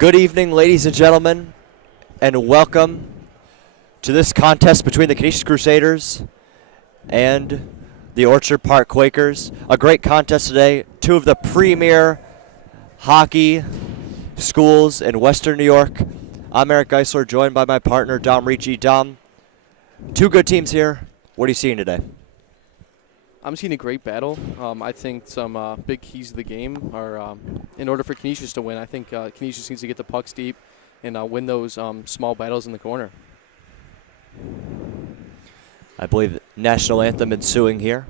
Good evening, ladies and gentlemen, and welcome to this contest between the Canisius Crusaders and the Orchard Park Quakers. A great contest today. Two of the premier hockey schools in Western New York. I'm Eric Geisler, joined by my partner, Dom Ricci. Dom, two good teams here. What are you seeing today? I'm seeing a great battle. I think some big keys to the game are, in order for Canisius to win, I think Canisius needs to get the pucks deep and win those small battles in the corner. I believe national anthem ensuing here.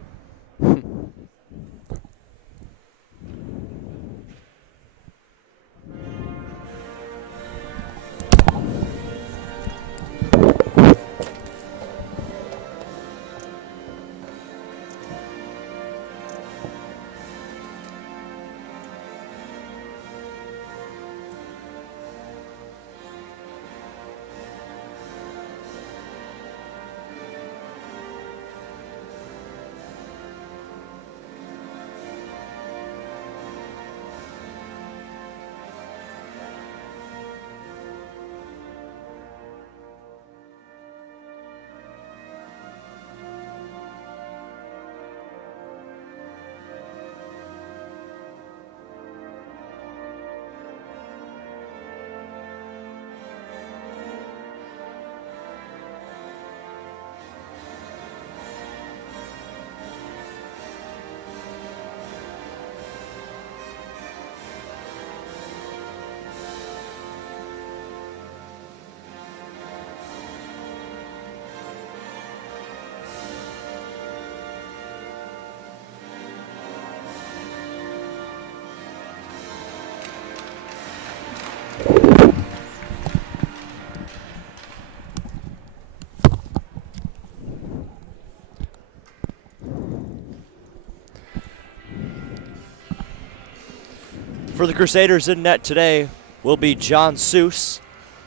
For the Crusaders in net today will be John Seuss.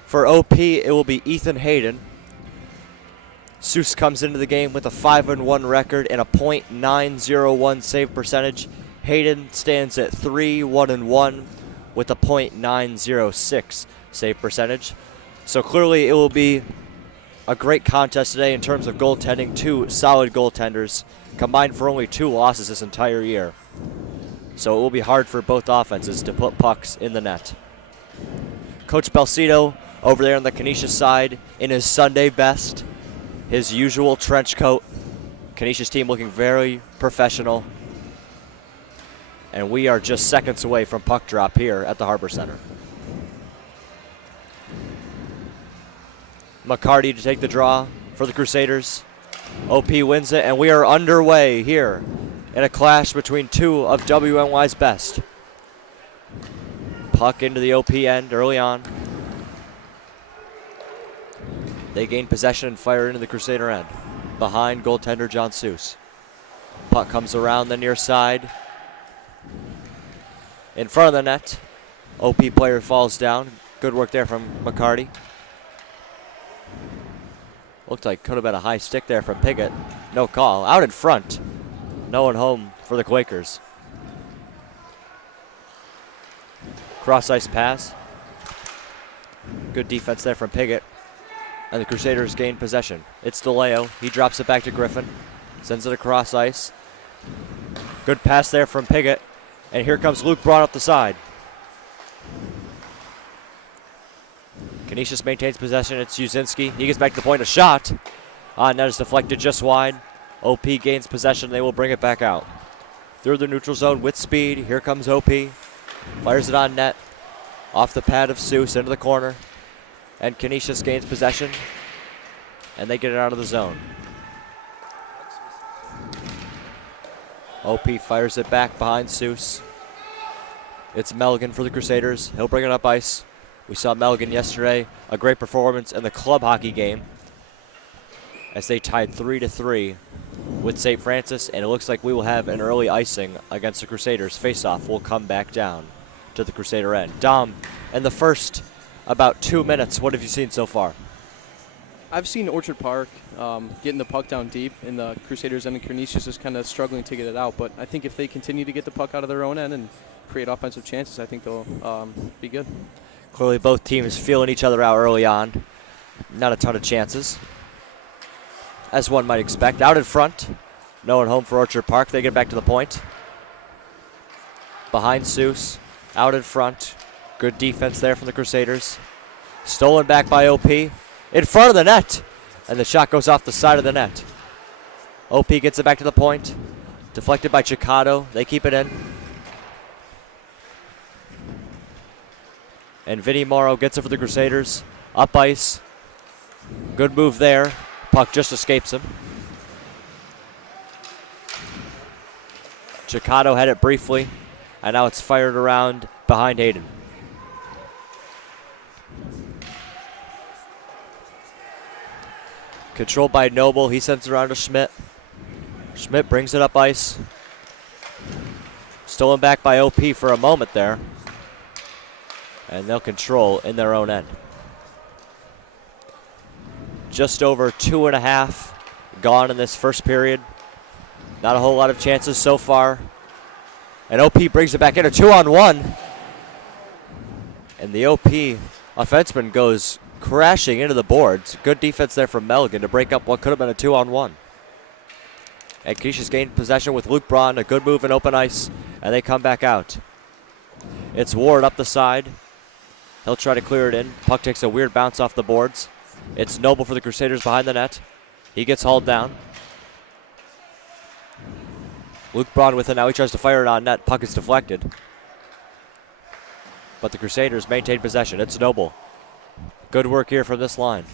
For OP, it will be Ethan Hayden. Seuss comes into the game with a 5-1 record and a .901 save percentage. Hayden stands at 3-1-1 with a .906 save percentage. So clearly it will be a great contest today in terms of goaltending. Two solid goaltenders combined for only 2 losses this entire year. So it will be hard for both offenses to put pucks in the net. Coach Belcito over there on the Canisius side in his Sunday best, his usual trench coat. Canisius team looking very professional. And we are just seconds away from puck drop here at the Harbor Center. McCarty to take the draw for the Crusaders. OP wins it, and we are underway here in a clash between two of WNY's best. Puck into the OP end early on. They gain possession and fire into the Crusader end. Behind goaltender John Seuss. Puck comes around the near side. In front of the net. OP player falls down. Good work there from McCarty. Looked like could have been a high stick there from Piggott. No call. Out in front. No one home for the Quakers. Cross ice pass. Good defense there from Piggott. And the Crusaders gain possession. It's DeLeo. He drops it back to Griffin. Sends it across ice. Good pass there from Piggott. And here comes Luke Braun up the side. Canisius maintains possession. It's Uzinski. He gets back to the point. A shot. That is deflected just wide. OP gains possession. They will bring it back out. Through the neutral zone with speed. Here comes OP. Fires it on net. Off the pad of Seuss into the corner. And Canisius gains possession. And they get it out of the zone. OP fires it back behind Seuss. It's Melgan for the Crusaders. He'll bring it up ice. We saw Melgan yesterday. A great performance in the club hockey game as they tied 3-3 with St. Francis, and it looks like we will have an early icing against the Crusaders. Face-off will come back down to the Crusader end. Dom, in the first about 2 minutes, what have you seen so far? I've seen Orchard Park getting the puck down deep, and the Crusaders and the Canisius is kind of struggling to get it out. But I think if they continue to get the puck out of their own end and create offensive chances, I think they'll be good. Clearly both teams feeling each other out early on. Not a ton of chances, as one might expect. Out in front, no one home for Orchard Park. They get back to the point. Behind Seuss, out in front. Good defense there from the Crusaders. Stolen back by OP. In front of the net. And the shot goes off the side of the net. OP gets it back to the point. Deflected by Chicado. They keep it in. And Vinny Morrow gets it for the Crusaders. Up ice. Good move there. Puck just escapes him. Chicado had it briefly. And now it's fired around behind Hayden. Controlled by Noble. He sends it around to Schmidt. Schmidt brings it up ice. Stolen back by OP for a moment there. And they'll control in their own end. Just over 2.5 gone in this first period. Not a whole lot of chances so far. And OP brings it back in, a 2-on-1. And the OP offenseman goes crashing into the boards. Good defense there from Melgan to break up what could have been a 2-on-1. And Canisius gained possession with Luke Braun, a good move in open ice, and they come back out. It's Ward up the side. He'll try to clear it in. Puck takes a weird bounce off the boards. It's Noble for the Crusaders behind the net. He gets hauled down. Luke Braun with it now. He tries to fire it on net. Puck is deflected. But the Crusaders maintain possession. It's Noble. Good work here from this line.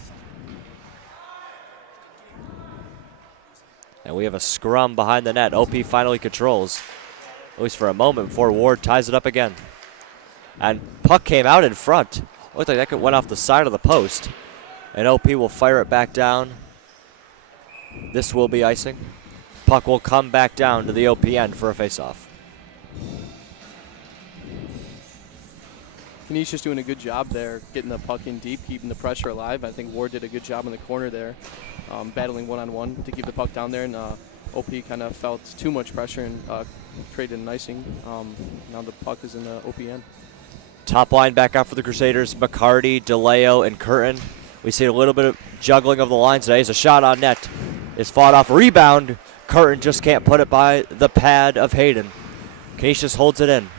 And we have a scrum behind the net. OP finally controls, at least for a moment, before Ward ties it up again. And puck came out in front. Looked like that went off the side of the post. And OP will fire it back down. This will be icing. Puck will come back down to the OP end for a faceoff. Canisius doing a good job there, getting the puck in deep, keeping the pressure alive. I think Ward did a good job in the corner there, battling one-on-one to keep the puck down there. And OP kind of felt too much pressure and created an icing. Now the puck is in the OP end. Top line back out for the Crusaders. McCarty, DeLeo, and Curtin. We see a little bit of juggling of the lines today. As a shot on net is fought off. Rebound. Curtin just can't put it by the pad of Hayden. Canisius holds it in.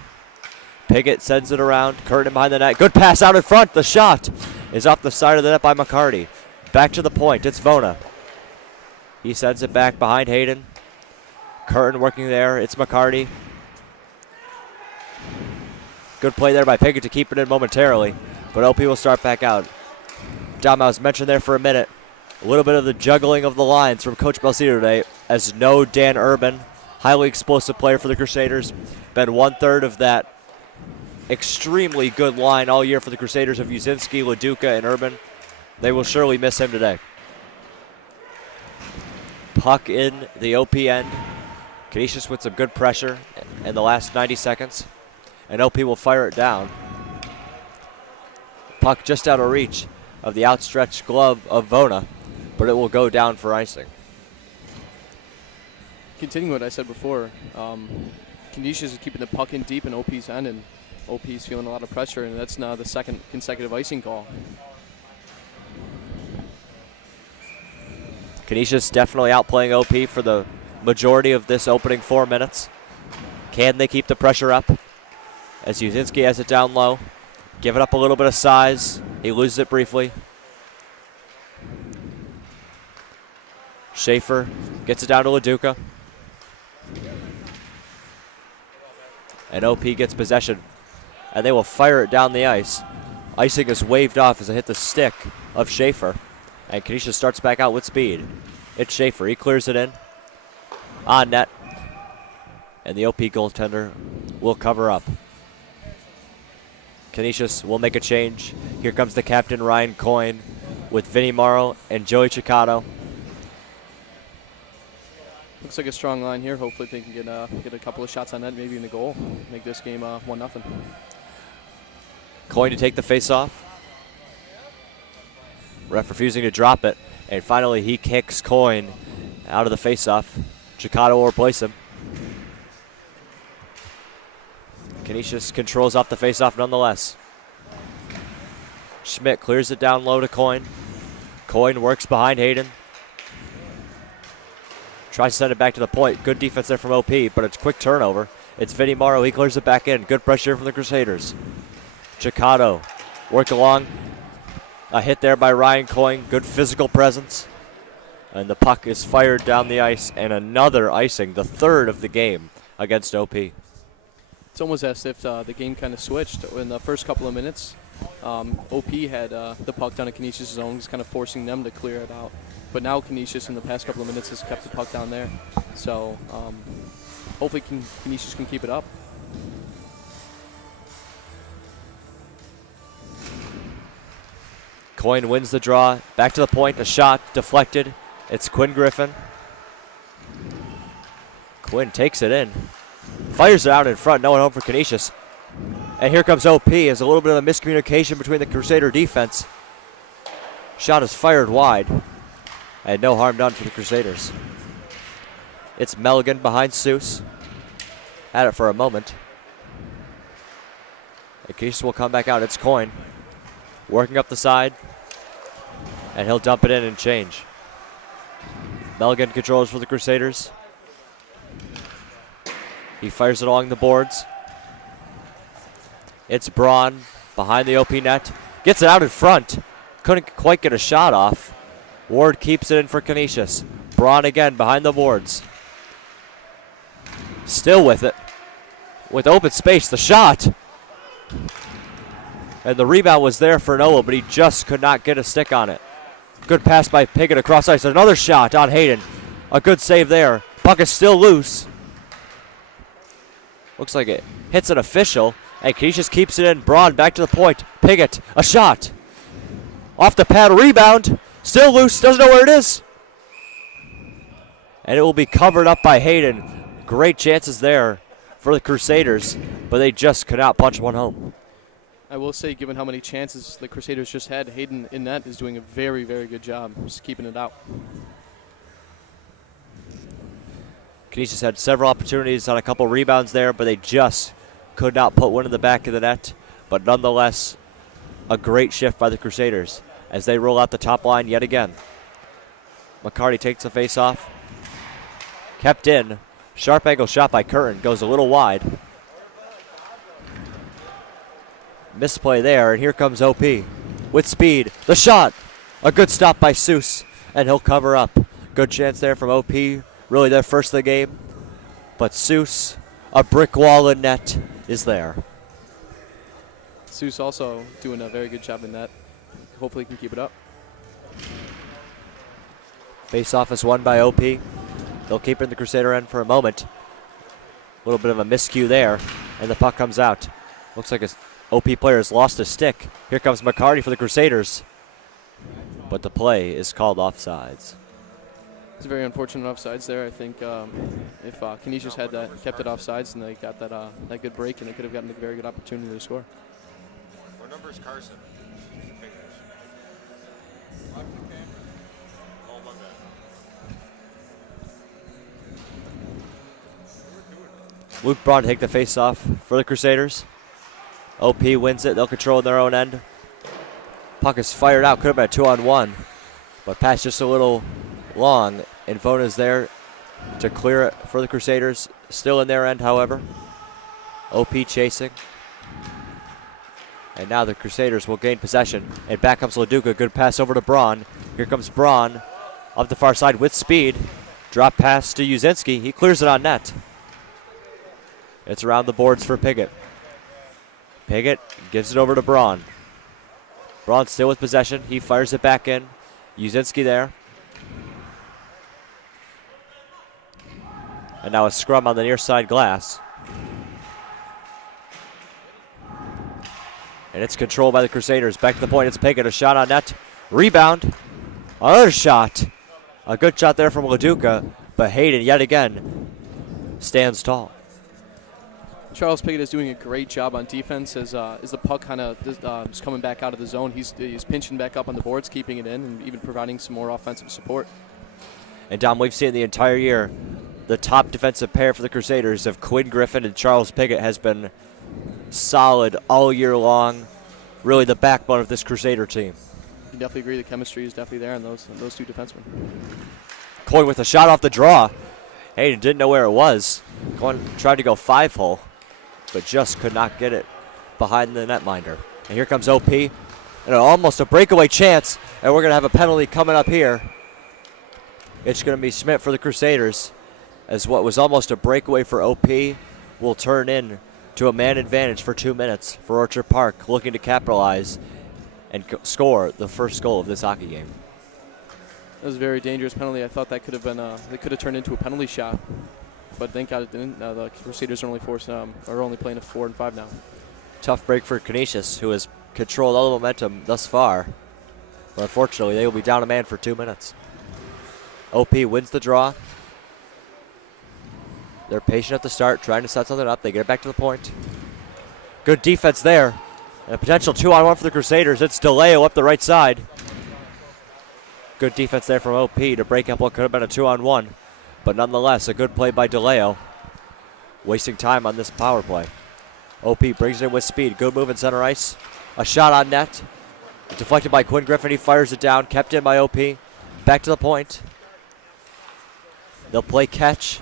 Piggott sends it around. Curtin behind the net. Good pass out in front. The shot is off the side of the net by McCarty. Back to the point. It's Vona. He sends it back behind Hayden. Curtin working there. It's McCarty. Good play there by Piggott to keep it in momentarily. But OP will start back out. Dom, I was mentioned there for a minute. A little bit of the juggling of the lines from Coach Balsito today, as no Dan Urban, highly explosive player for the Crusaders. Been 1/3 of that extremely good line all year for the Crusaders of Uzinski, LaDuca, and Urban. They will surely miss him today. Puck in the OP end. Canisius with some good pressure in the last 90 seconds. And OP will fire it down. Puck just out of reach of the outstretched glove of Vona, but it will go down for icing. Continuing what I said before, Canisius is keeping the puck in deep in OP's end, and OP's feeling a lot of pressure, and that's now the second consecutive icing call. Canisius definitely outplaying OP for the majority of this opening 4 minutes. Can they keep the pressure up? As Uzinski has it down low. Give it up a little bit of size. He loses it briefly. Schaefer gets it down to LaDuca. And OP gets possession. And they will fire it down the ice. Icing is waved off as it hit the stick of Schaefer. And Canisius starts back out with speed. It's Schaefer. He clears it in. On net. And the OP goaltender will cover up. Canisius will make a change. Here comes the captain, Ryan Coyne, with Vinny Morrow and Joey Chicado. Looks like a strong line here. Hopefully they can get a couple of shots on net, maybe in the goal. Make this game 1-0. Coyne to take the face-off. Ref refusing to drop it. And finally he kicks Coyne out of the face-off. Chicado will replace him. Canisius controls off the face-off nonetheless. Schmidt clears it down low to Coyne. Coyne works behind Hayden. Tries to send it back to the point. Good defense there from OP, but it's a quick turnover. It's Vinny Morrow. He clears it back in. Good pressure from the Crusaders. Chicado work along. A hit there by Ryan Coyne. Good physical presence. And the puck is fired down the ice, and another icing, the third of the game against OP. It's almost as if the game kind of switched. In the first couple of minutes, OP had the puck down in Canisius' zone, just kind of forcing them to clear it out. But now Canisius in the past couple of minutes has kept the puck down there. So hopefully Canisius can keep it up. Coyne wins the draw. Back to the point. A shot deflected. It's Quinn Griffin. Quinn takes it in. Fires it out in front. No one home for Canisius. And here comes OP. There's a little bit of a miscommunication between the Crusader defense. Shot is fired wide. And no harm done for the Crusaders. It's Melligan behind Seuss. Had it for a moment. And Canisius will come back out. It's Coyne. Working up the side. And he'll dump it in and change. Melligan controls for the Crusaders. He fires it along the boards. It's Braun behind the OP net. Gets it out in front. Couldn't quite get a shot off. Ward keeps it in for Canisius. Braun again behind the boards. Still with it. With open space, the shot. And the rebound was there for Noah, but he just could not get a stick on it. Good pass by Piggott across ice. Another shot on Hayden. A good save there. Puck is still loose. Looks like it hits an official. And Canisius keeps it in. Braun back to the point. Piggott, a shot. Off the pad, rebound. Still loose, doesn't know where it is. And it will be covered up by Hayden. Great chances there for the Crusaders, but they just could not punch one home. I will say, given how many chances the Crusaders just had, Hayden in net is doing a very, very good job just keeping it out. Canisius had several opportunities on a couple rebounds there, but they just could not put one in the back of the net. But nonetheless, a great shift by the Crusaders as they roll out the top line yet again. McCarty takes the face-off. Kept in. Sharp angle shot by Curtin. Goes a little wide. Misplay there, and here comes OP with speed. The shot. A good stop by Seuss, and he'll cover up. Good chance there from OP. Really their first of the game. But Seuss, a brick wall in net, is there. Seuss also doing a very good job in net. Hopefully he can keep it up. Face-off is won by OP. They'll keep it in the Crusader end for a moment. A little bit of a miscue there, and the puck comes out. Looks like a OP player has lost a stick. Here comes McCarty for the Crusaders. But the play is called offsides. It's very unfortunate offsides there. I think if Canisius had kept it offsides and they got that good break, and they could have gotten a very good opportunity to score. What number is Carson? Luke Braun take the face-off for the Crusaders. OP wins it. They'll control in their own end. Puck is fired out. Could have been a 2-on-1. But pass just a little long. And Vona's there to clear it for the Crusaders. Still in their end, however. OP chasing. And now the Crusaders will gain possession. And back comes LaDuca. Good pass over to Braun. Here comes Braun up the far side with speed. Drop pass to Uzinski. He clears it on net. It's around the boards for Piggott. Piggott gives it over to Braun. Braun still with possession. He fires it back in. Uzinski there. And now a scrum on the near side glass. And it's controlled by the Crusaders. Back to the point. It's Piggott. A shot on net. Rebound. Another shot. A good shot there from LaDuca. But Hayden, yet again, stands tall. Charles Piggott is doing a great job on defense as the puck kind of is coming back out of the zone. He's pinching back up on the boards, keeping it in, and even providing some more offensive support. And Dom, we've seen the entire year the top defensive pair for the Crusaders of Quinn Griffin and Charles Piggott has been solid all year long. really the backbone of this Crusader team. You definitely agree the chemistry is definitely there on those two defensemen. Coyne with a shot off the draw. Hayden didn't know where it was. Tried to go 5-hole, but just could not get it behind the netminder. And here comes OP, and almost a breakaway chance, and we're going to have a penalty coming up here. It's going to be Schmidt for the Crusaders, as what was almost a breakaway for OP will turn in to a man advantage for 2 minutes for Orchard Park, looking to capitalize and score the first goal of this hockey game. That was a very dangerous penalty. I thought that could have been it could have turned into a penalty shot, but thank God it didn't. The Crusaders are only playing a 4 and 5 now. Tough break for Canisius, who has controlled all the momentum thus far, but unfortunately they will be down a man for 2 minutes. OP wins the draw. They're patient at the start, trying to set something up. They get it back to the point. Good defense there. And a potential 2-on-1 for the Crusaders. It's DeLeo up the right side. Good defense there from OP to break up what could have been a 2-on-1. But nonetheless, a good play by DeLeo. Wasting time on this power play. OP brings it in with speed. Good move in center ice. A shot on net. Deflected by Quinn Griffin. He fires it down. Kept in by OP. Back to the point. They'll play catch.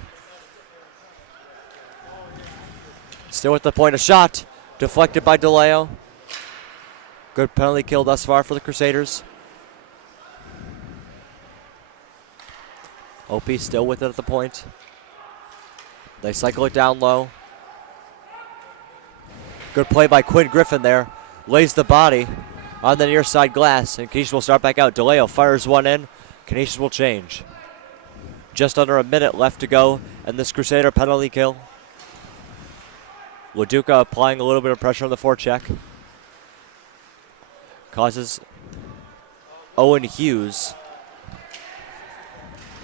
Still at the point, a shot. Deflected by DeLeo. Good penalty kill thus far for the Crusaders. OP still with it at the point. They cycle it down low. Good play by Quinn Griffin there. Lays the body on the near side glass, and Canisius will start back out. DeLeo fires one in. Canisius will change. Just under a minute left to go, and this Crusader penalty kill. Laduca applying a little bit of pressure on the forecheck. Causes Owen Hughes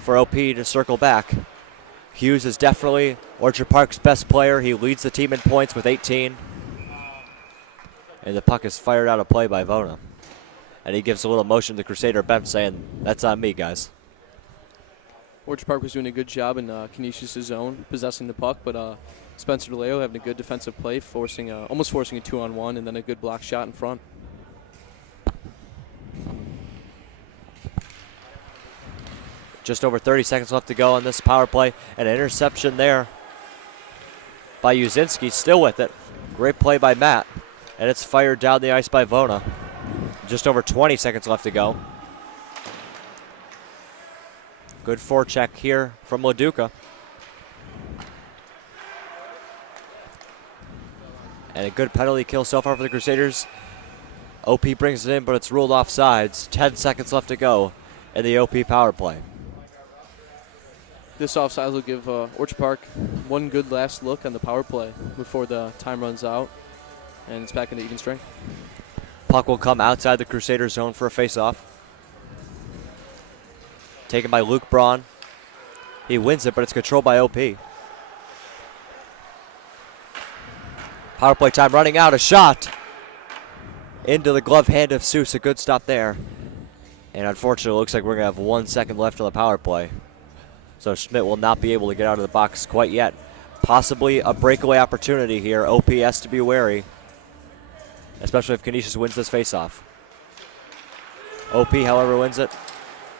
for OP to circle back. Hughes is definitely Orchard Park's best player. He leads the team in points with 18. And the puck is fired out of play by Vona. And he gives a little motion to the Crusader bench saying, "That's on me, guys." Orchard Park was doing a good job in Canisius' zone, possessing the puck, but Spencer DeLeo having a good defensive play, almost forcing a 2-on-1, and then a good block shot in front. Just over 30 seconds left to go on this power play. An interception there by Uzinski, still with it. Great play by Matt, and it's fired down the ice by Vona. Just over 20 seconds left to go. Good forecheck here from Laduca. And a good penalty kill so far for the Crusaders. OP brings it in, but it's ruled off sides. 10 seconds left to go in the OP power play. This offside will give Orchard Park one good last look on the power play before the time runs out, and it's back into even strength. Puck will come outside the Crusader zone for a face-off. Taken by Luke Braun. He wins it, but it's controlled by OP. Power play time running out. A shot into the glove hand of Seuss. A good stop there. And unfortunately, it looks like we're going to have 1 second left on the power play. So Schmidt will not be able to get out of the box quite yet. Possibly a breakaway opportunity here. OP has to be wary, especially if Canisius wins this faceoff. OP, however, wins it.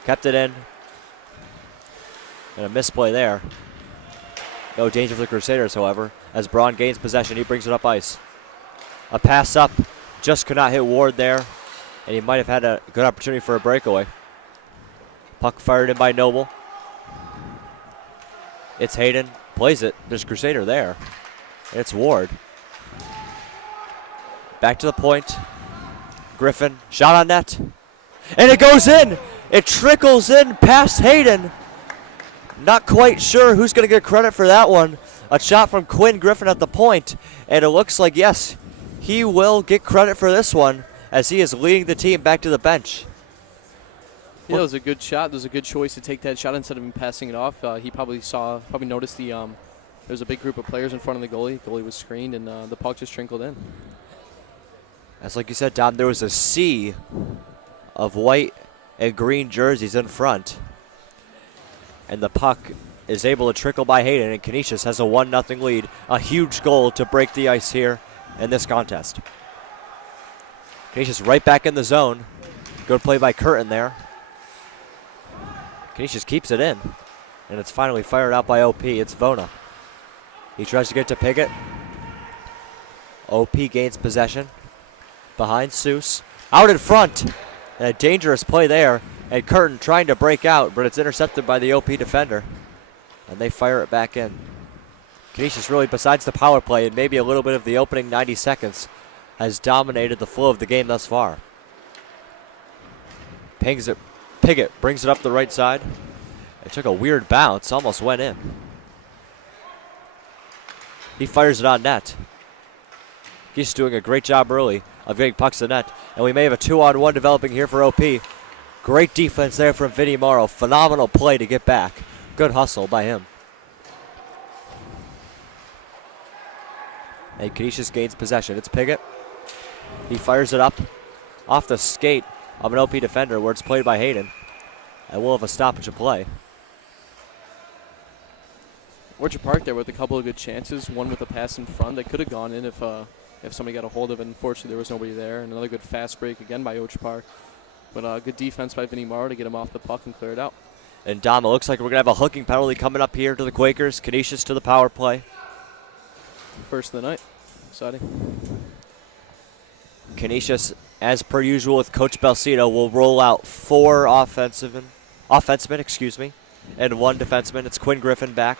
Kept it in. And a misplay there. No danger for the Crusaders, however. As Braun gains possession, he brings it up ice. A pass up. Just could not hit Ward there. And he might have had a good opportunity for a breakaway. Puck fired in by Noble. It's Hayden. Plays it. There's Crusader there. And it's Ward. Back to the point. Griffin. Shot on net. And it goes in. It trickles in past Hayden. Not quite sure who's going to get credit for that one. A shot from Quinn Griffin at the point. And it looks like, yes, he will get credit for this one as he is leading the team back to the bench. Yeah, it was a good shot. It was a good choice to take that shot instead of him passing it off. He probably noticed there was a big group of players in front of the goalie. The goalie was screened, and the puck just trickled in. As like you said, Dom, there was a sea of white and green jerseys in front. And the puck is able to trickle by Hayden, and Canisius has a 1-0 lead. A huge goal to break the ice here in this contest. Canisius right back in the zone. Good play by Curtin there. Canisius keeps it in. And it's finally fired out by OP. It's Vona. He tries to get to Piggott. OP gains possession. Behind Seuss. Out in front. And a dangerous play there. And Curtin trying to break out, but it's intercepted by the OP defender. And they fire it back in. Canisius really, besides the power play and maybe a little bit of the opening 90 seconds, has dominated the flow of the game thus far. Pings it. Piggott brings it up the right side. It took a weird bounce, almost went in. He fires it on net. He's doing a great job early of getting pucks to net. And we may have a 2-on-1 developing here for OP. Great defense there from Vinny Morrow. Phenomenal play to get back. Good hustle by him. And Canisius gains possession. It's Piggott. He fires it up off the skate of an OP defender where it's played by Hayden. And we'll have a stoppage of play. Orchard Park there with a couple of good chances. One with a pass in front that could have gone in if somebody got a hold of it. Unfortunately, there was nobody there. And another good fast break again by Orchard Park. But good defense by Vinny Morrow to get him off the puck and clear it out. And Dom, it looks like we're going to have a hooking penalty coming up here to the Quakers. Canisius to the power play. First of the night. Exciting. Canisius, as per usual with Coach Belsito, will roll out 4 offensemen, and 1 defenseman. It's Quinn Griffin back,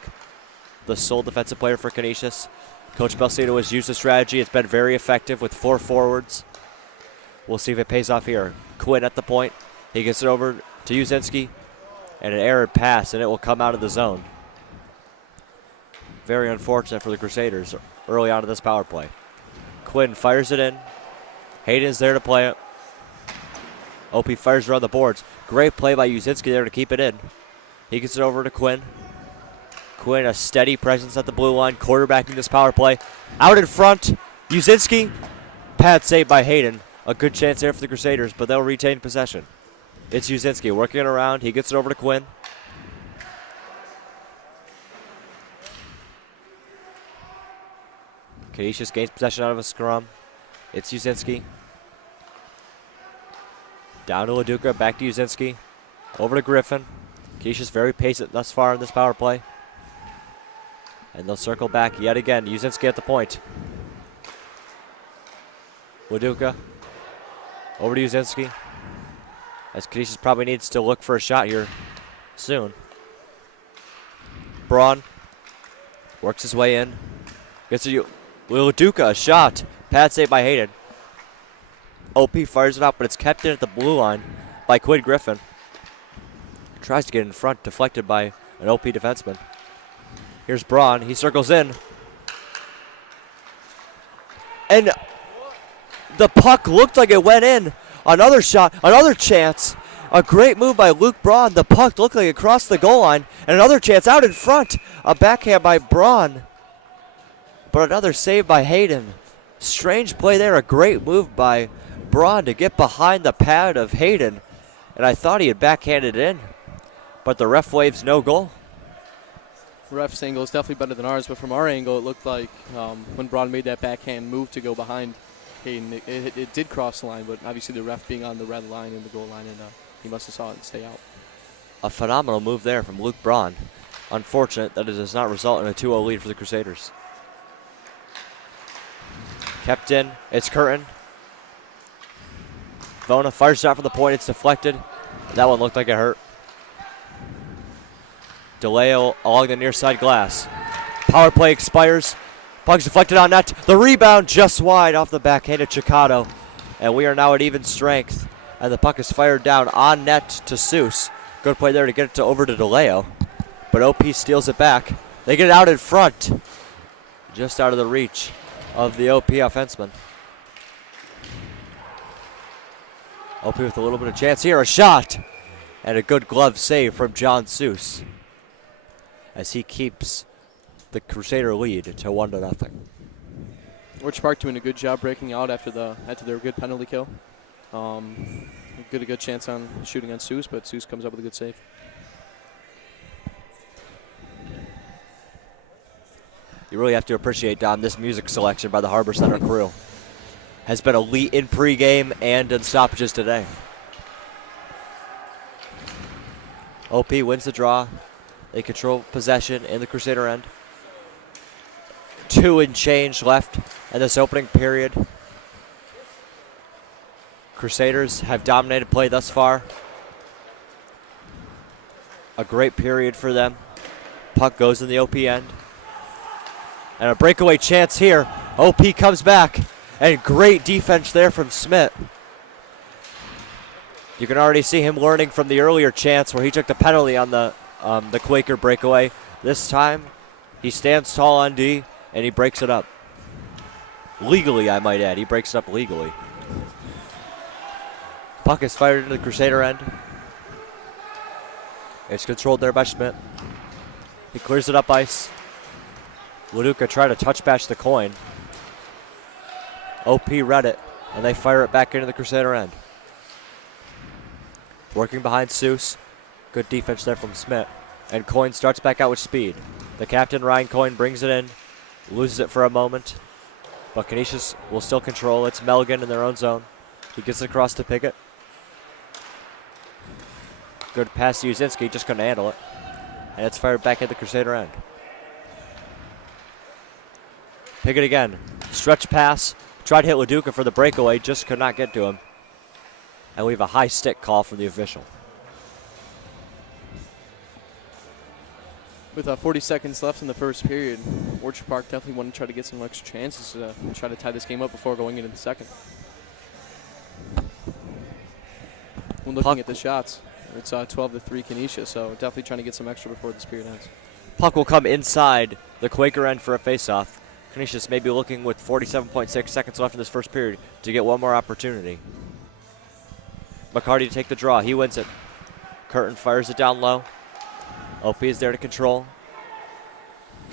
the sole defensive player for Canisius. Coach Belsito has used the strategy. It's been very effective with 4 forwards. We'll see if it pays off here. Quinn at the point. He gets it over to Uzinski. And an errant pass, and it will come out of the zone. Very unfortunate for the Crusaders early on in this power play. Quinn fires it in. Hayden's there to play it. OP fires around the boards. Great play by Uzinski there to keep it in. He gets it over to Quinn. Quinn, a steady presence at the blue line, quarterbacking this power play. Out in front, Uzinski. Pad save by Hayden. A good chance there for the Crusaders, but they'll retain possession. It's Uzinski working it around. He gets it over to Quinn. Canisius gains possession out of a scrum. It's Uzinski. Down to Laduca, back to Uzinski. Over to Griffin. Canisius very patient thus far in this power play. And they'll circle back yet again. Uzinski at the point. Laduca. Over to Uzinski. As Canisius probably needs to look for a shot here soon. Braun works his way in. Gets to Laduca, a shot. Pad save by Hayden. OP fires it out, but it's kept in at the blue line by Quinn Griffin. Tries to get in front, deflected by an OP defenseman. Here's Braun. He circles in. And the puck looked like it went in. Another shot, another chance. A great move by Luke Braun. The puck looked like it crossed the goal line. And another chance out in front. A backhand by Braun. But another save by Hayden. Strange play there. A great move by Braun to get behind the pad of Hayden. And I thought he had backhanded it in. But the ref waves no goal. Ref's angle is definitely better than ours, but from our angle, it looked like when Braun made that backhand move to go behind Hayden, it did cross the line, but obviously the ref being on the red line and the goal line, and he must have saw it and stay out. A phenomenal move there from Luke Braun. Unfortunate that it does not result in a 2-0 lead for the Crusaders. Kept in. It's Curtin. Vona fires it out from the point. It's deflected. That one looked like it hurt. DeLeo along the near side glass. Power play expires. Puck's deflected on net. The rebound just wide off the backhand of Chicado. And we are now at even strength. And the puck is fired down on net to Seuss. Good play there to get it over to DeLeo. But OP steals it back. They get it out in front. Just out of the reach of the OP offenseman. OP with a little bit of chance here. A shot. And a good glove save from John Seuss, as he keeps the Crusader lead to 1-0. Orchard Park doing a good job breaking out after their good penalty kill. A good chance on shooting on Seuss, but Seuss comes up with a good save. You really have to appreciate, Dom, this music selection by the Harbor Center crew. has been elite in pregame and in stoppages today. OP wins the draw. They control possession in the Crusader end. 2 and change left in this opening period. Crusaders have dominated play thus far. A great period for them. Puck goes in the OP end. And a breakaway chance here. OP comes back. And great defense there from Smith. You can already see him learning from the earlier chance where he took the penalty on the Quaker breakaway. This time, he stands tall on D, and he breaks it up. Legally, I might add. He breaks it up legally. Puck is fired into the Crusader end. It's controlled there by Schmidt. He clears it up ice. Leduca tried to touch bash the coin. OP read it, and they fire it back into the Crusader end. Working behind Seuss. Good defense there from Smith. And Coyne starts back out with speed. The captain, Ryan Coyne, brings it in. Loses it for a moment. But Canisius will still control. It's Melgan in their own zone. He gets it across to Pickett. Good pass to Uzinski. Just couldn't handle it. And it's fired back at the Crusader end. Pickett again. Stretch pass. Tried to hit Leduca for the breakaway. Just could not get to him. And we have a high stick call from the official. With 40 seconds left in the first period, Orchard Park definitely want to try to get some extra chances to try to tie this game up before going into the second. When looking at the shots, it's 12-3 Canisius, so definitely trying to get some extra before this period ends. Puck will come inside the Quaker end for a faceoff. Canisius may be looking with 47.6 seconds left in this first period to get one more opportunity. McCarty to take the draw. He wins it. Curtin fires it down low. OP is there to control.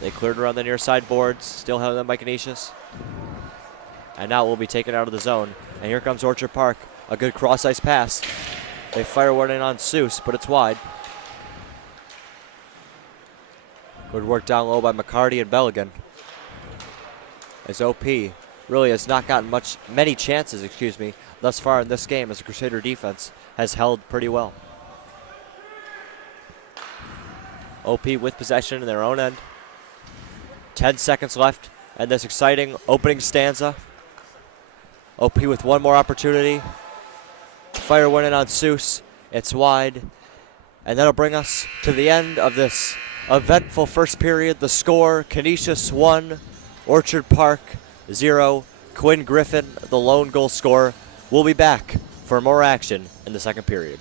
They cleared around the near side boards. Still held them by Canisius. And now it will be taken out of the zone. And here comes Orchard Park. A good cross-ice pass. They fire one in on Seuss, but it's wide. Good work down low by McCarty and Belligan. As OP really has not gotten many chances, thus far in this game as the Crusader defense has held pretty well. OP with possession in their own end. 10 seconds left and this exciting opening stanza. OP with one more opportunity. Fire one in on Seuss. It's wide. And that'll bring us to the end of this eventful first period. The score, Canisius 1, Orchard Park 0. Quinn Griffin, the lone goal scorer. We'll be back for more action in the second period.